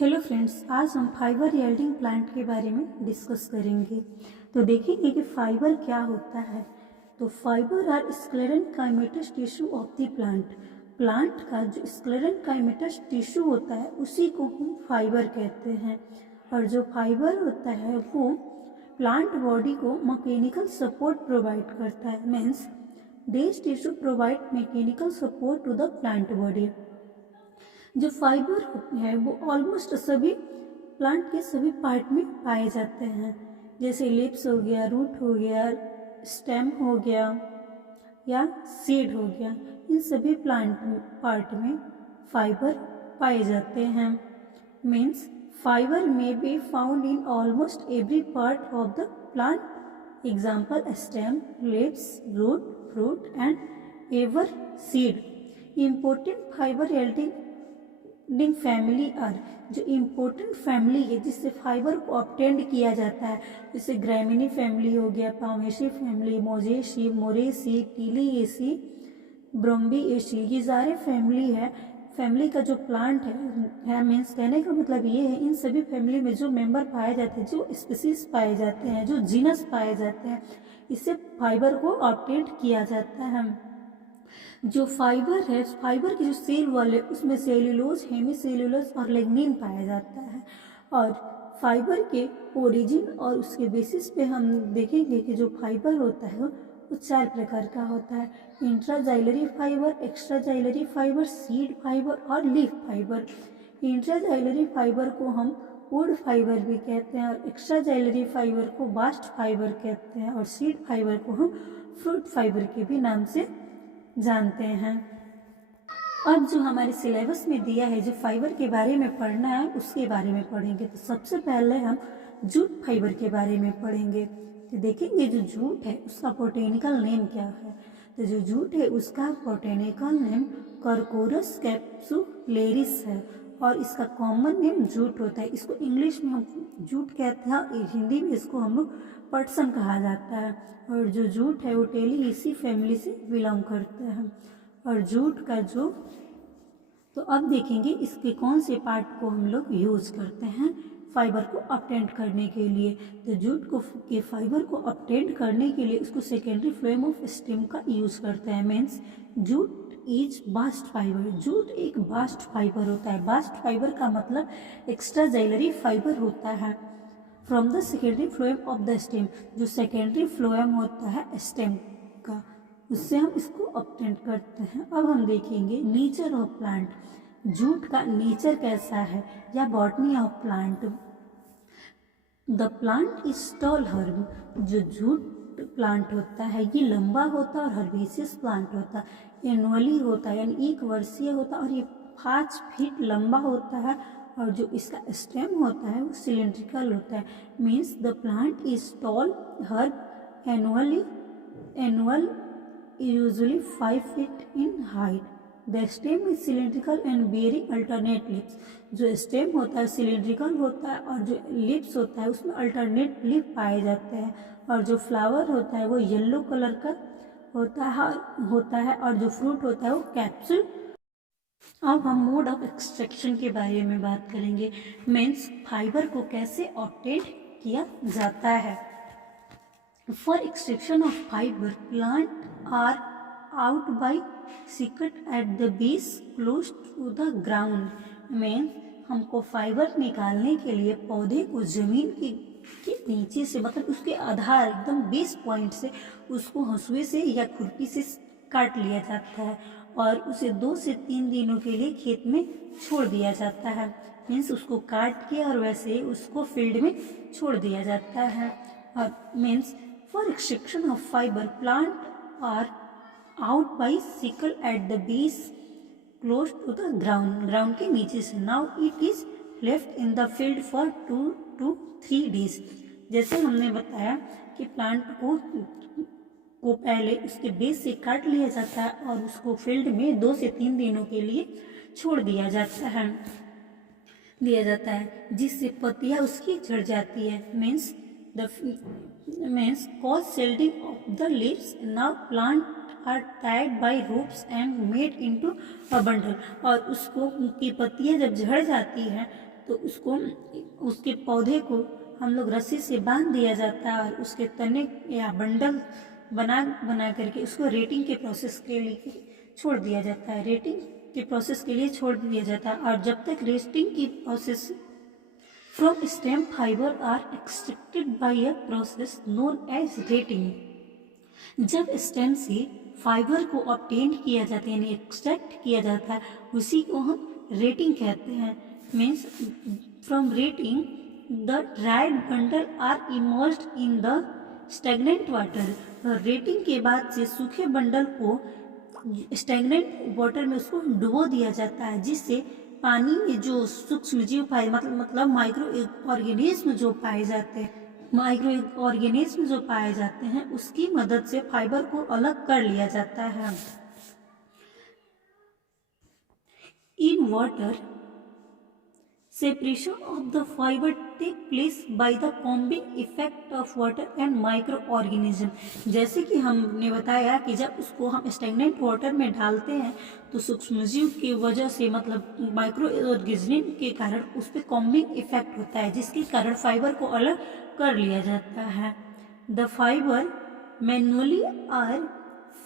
Hello friends, आज हम fibre yielding plant के बारे में डिस्कस करेंगे। तो देखेंगे कि फाइबर क्या होता है। तो fibre are sclerenchymatous tissue of the plant. Plant का जो स्क्लेरेनकाइमेटस टिश्यू होता है उसी को हम फाइबर कहते हैं। और जो फाइबर होता है वो प्लांट बॉडी को मैकेनिकल सपोर्ट प्रोवाइड करता है। Means this tissue provide mechanical support to the plant body. जो फाइबर है वो ऑलमोस्ट सभी प्लांट के सभी पार्ट में पाए जाते हैं, जैसे लिप्स हो गया, रूट हो गया, स्टेम हो गया या सीड हो गया। इन सभी प्लांट पार्ट में फाइबर पाए जाते हैं। मीन्स फाइबर में be found in almost every part of the plant. Example stem, lips, root, fruit and ever seed. Important fibre yielding family are, जो इम्पोर्टेंट फैमिली है जिससे फाइबर को ऑब्टेंड किया जाता है, जैसे ग्रैमिनी फैमिली हो गया, पामेशी फैमिली, मोजेशी, मोरेसी, टीलिएसी, ब्रोम्बिएसी, ये सारे फैमिली है। फैमिली का जो प्लांट है मीन्स कहने का मतलब ये है, इन सभी फैमिली में जो मेंबर पाए जाते हैं, जो स्पीसीज पाए जाते हैं, जो जीनस पाए जाते हैं, इससे फाइबर को ऑब्टेंड किया जाता है। जो फाइबर है, फाइबर के जो सेल वाले उसमें सेल्यूलोज, हेमीसेल्यूलोज और लिग्निन पाया जाता है। और फाइबर के ओरिजिन और उसके बेसिस पे हम देखेंगे कि जो फाइबर होता है वो 4 प्रकार का होता है। इंट्राजाइलरी फाइबर, एक्स्ट्राजाइलरी फाइबर, सीड फाइबर और लीफ फाइबर। इंट्राजाइलरी फाइबर को हम वुड फाइबर भी कहते हैं और एक्स्ट्राजाइलरी फाइबर को बास्ट फाइबर कहते हैं और सीड फाइबर को हम फ्रूट फाइबर के भी नाम से जानते हैं। अब जो हमारे सिलेबस में दिया है, जो फाइबर के बारे में पढ़ना है उसके बारे में पढ़ेंगे। तो सबसे पहले हम जूट फाइबर के बारे में पढ़ेंगे। तो देखेंगे जो जूट है उसका बोटेनिकल नेम क्या है। तो जो जूट है उसका बोटेनिकल नेम कर्कोरस कैप्सुलेरिस है और इसका कॉमन नेम जूट होता है। इसको इंग्लिश में हम जूट कहते हैं और हिंदी में इसको हम लोग पटसन कहा जाता है। और जो जूट है वो टेलिएसी फैमिली से बिलोंग करता है। और जूट का जो, तो अब देखेंगे इसके कौन से पार्ट को हम लोग यूज करते हैं फाइबर को ऑब्टेंड करने के लिए। तो जूट को के फाइबर को ऑब्टेंड करने के लिए उसको सेकेंडरी फ्लोएम ऑफ स्टेम का यूज करते हैं। Means jute is bast fibre. Jute एक बास्ट फाइबर होता है। बास्ट फाइबर का मतलब एक्स्ट्राजाइलरी फाइबर होता है from the secondary phloem of the stem. जो सेकेंडरी फ्लोएम होता है स्टेम का, उससे हम इसको ऑब्टेंड करते हैं। अब हम देखेंगे नेचर ऑफ प्लांट। जूट का नेचर कैसा है या botany of plant. The plant is tall herb. जो जूट प्लांट होता है ये लंबा होता है और हर्बेसियस प्लांट होता है। एनुअली होता है यानी 1 वर्षीय होता है और ये 5 फीट लंबा होता है। और जो इसका स्टेम होता है वो सिलेंड्रिकल होता है। Means the plant is tall herb, annual usually 5 feet in height. The stem is cylindrical and bearing alternate lips. जो स्टेम होता है सिलेंड्रिकल होता है और जो लिप्स होता है उसमें अल्टरनेट लिप पाए जाते हैं। और जो फ्लावर होता है वो येलो कलर का होता है और जो फ्रूट होता है वो कैप्सूल। अब हम मोड ऑफ एक्सट्रैक्शन के बारे में बात करेंगे। मीन्स फाइबर को कैसे ऑब्टेन किया जाता है। For extraction of fibre plant are out by sickle at the base close to the ground. Means हमको फाइबर निकालने के लिए पौधे को जमीन के नीचे से, मतलब उसके आधार एकदम बेस पॉइंट से उसको हंसुए से या खुरपी से काट लिया जाता है और उसे 2 से 3 दिनों के लिए खेत में छोड़ दिया जाता है। मीन्स उसको काट के और वैसे उसको फील्ड में छोड़ दिया जाता है। और means for extraction of fibre plant are out by sickle at the base close to the ground के नीचे से। Now it is left in the field for 2 to 3 days। जैसे हमने बताया कि प्लांट को पहले उसके बेस से काट लिया जाता है और उसको फील्ड में 2 से 3 दिनों के लिए छोड़ दिया जाता है जिससे पत्तियां उसकी झड़ जाती है। Means cause shedding of the leaves. Now plant are tied by ropes and made into a bundle. और उसको की पत्तियां जब झड़ जाती हैं तो उसको उसके पौधे को हम लोग रस्सी से बांध दिया जाता है और उसके तने या बंडल बना करके उसको रेटिंग के प्रोसेस के लिए छोड़ दिया जाता है, रेटिंग के प्रोसेस के लिए छोड़ दिया जाता है। और जब तक रेटिंग की process from stem fibre are extracted by a process known as retting, जब स्टेम से फाइबर को ऑब्टेन किया जाता है यानी एक्सट्रैक्ट किया जाता है, उसी को हम रेटिंग कहते हैं। Means from retting the dried bundle are immersed in the stagnant water. Retting के बाद से सूखे बंडल को स्टेगनेंट वाटर में उसको डुबो दिया जाता है, जिससे पानी में जो सूक्ष्म जीव पाए मतलब माइक्रो ऑर्गेनिज्म जो पाए जाते हैं, माइक्रो ऑर्गेनिज्म जो पाए जाते हैं उसकी मदद से फाइबर को अलग कर लिया जाता है। In water separation of the fiber take place by the combing effect of water and microorganism। जैसे कि हमने बताया कि जब उसको हम स्टेगनेंट वाटर में डालते हैं तो सूक्ष्मजीव की वजह से मतलब माइक्रो ऑर्गेनिज्म के कारण उस पर कॉम्बिंग इफेक्ट होता है, जिसके कारण फाइबर को अलग कर लिया जाता है। The fibre manually are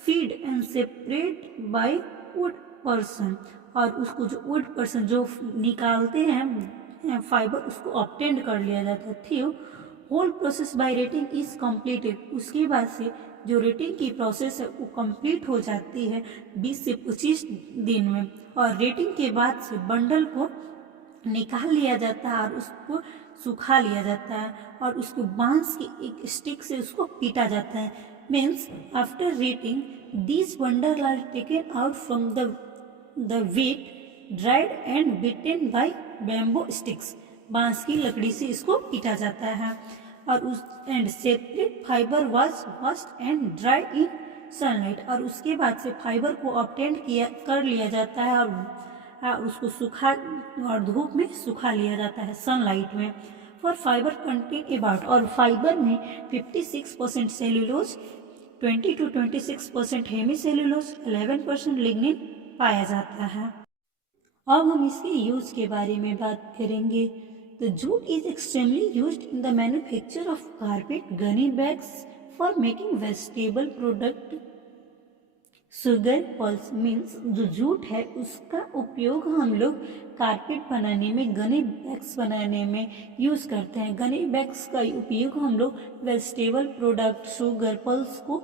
feed and separate by wood person, और उसको जो वुड पर्सन जो निकालते हैं फाइबर उसको ऑब्टेन कर लिया जाता है। Through whole process by retting is completed, उसके बाद से जो रेटिंग की प्रोसेस है वो कंप्लीट हो जाती है 20 से 25 दिन में। और रेटिंग के बाद से बंडल को निकाल लिया जाता है और उसको सुखा लिया जाता है और उसको बांस की एक स्टिक से उसको पीटा जाता है। Means after rating these bundles are taken out from the wheat, dried and beaten by bamboo sticks। बांस की लकड़ी से इसको पीटा जाता है और उस and separate fibre was washed and dried in sunlight, और उसके बाद से फाइबर को ऑब्टेन कर लिया जाता है और उसको सुखा और धूप में सुखा लिया जाता है सनलाइट में। फॉर फाइबर कंटेन अबाउट, और फाइबर में 56% सेल्यूलोज, 20 to 26% हेमीसेल्यूलोज, 11% लिग्निन पाया जाता है। अब हम इसके यूज के बारे में बात करेंगे। तो jute is extremely used in the manufacture of carpet, Ghani bags, for making vegetable product, sugar pulse. Means जो जूट है उसका उपयोग हम लोग कारपेट बनाने में, गनी बैग्स बनाने में यूज़ करते हैं। गनी बैग्स का उपयोग हम लोग वेजिटेबल प्रोडक्ट, शुगर पल्स को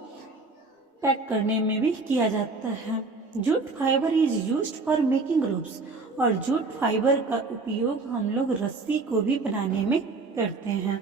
पैक करने में भी किया जाता है। Jute fibre is used for making ropes, और जूट फाइबर का उपयोग हम लोग रस्सी को भी बनाने में करते हैं।